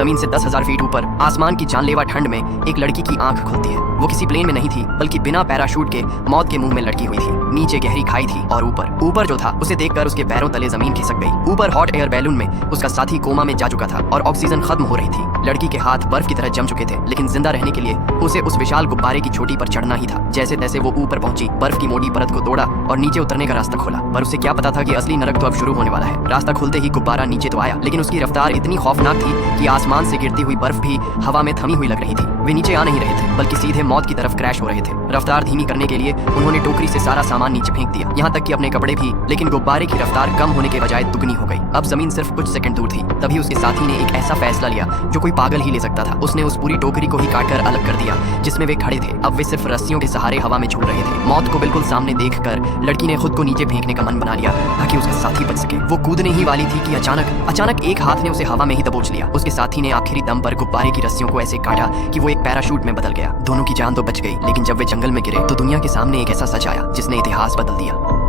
जमीन से 10,000 फीट ऊपर आसमान की जानलेवा ठंड में एक लड़की की आंख खुलती है। वो किसी प्लेन में नहीं थी, बल्कि बिना पैराशूट के मौत के मुंह में लटकी हुई थी। नीचे गहरी खाई थी और ऊपर जो था उसे देखकर उसके पैरों तले जमीन खिसक गई। ऊपर हॉट एयर बैलून में उसका साथी कोमा में जा चुका था और ऑक्सीजन खत्म हो रही थी। लड़की के हाथ बर्फ की तरह जम चुके थे, लेकिन जिंदा रहने के लिए उसे उस विशाल गुब्बारे की चोटी पर चढ़ना ही था। जैसे तैसे वो ऊपर पहुंची, बर्फ की मोटी परत को तोड़ा और नीचे उतरने का रास्ता खोला। पर उसे क्या पता था कि असली नरक तो अब शुरू होने वाला है। रास्ता खुलते ही गुब्बारा नीचे तो आया, लेकिन उसकी रफ्तार इतनी खौफनाक थी कि आसमान से गिरती हुई बर्फ भी हवा में थमी हुई लग रही थी। वे नीचे आ नहीं रहे थे, बल्कि सीधे मौत की तरफ क्रैश हो रहे थे। रफ्तार धीमी करने के लिए उन्होंने टोकरी से सारा सामान नीचे फेंक दिया, यहाँ तक कि अपने कपड़े भी। लेकिन गुब्बारे की रफ्तार कम होने के बजाय दुगनी हो गई। अब जमीन सिर्फ कुछ सेकंड दूर थी। तभी उसके साथी ने एक ऐसा फैसला लिया जो कोई पागल ही ले सकता था। उसने उस पूरी टोकरी को ही काटकर अलग कर दिया जिसमें वे खड़े थे। अब वे सिर्फ रस्सियों के सहारे हवा में झूल रहे थे। मौत को बिल्कुल सामने देखकर लड़की ने खुद को नीचे फेंकने का मन बना लिया ताकि उसका साथी बच सके। वो कूदने ही वाली थी कि अचानक एक हाथ ने उसे हवा में ही दबोच लिया। उसके साथी ने आखिरी दम पर गुब्बारे की रस्सियों को ऐसे काटा कि वो एक पैराशूट में बदल गया। दोनों की जान तो बच गई, लेकिन जब वे जंगल में गिरे तो दुनिया के सामने एक ऐसा सच आया जिसने इतिहास बदल दिया।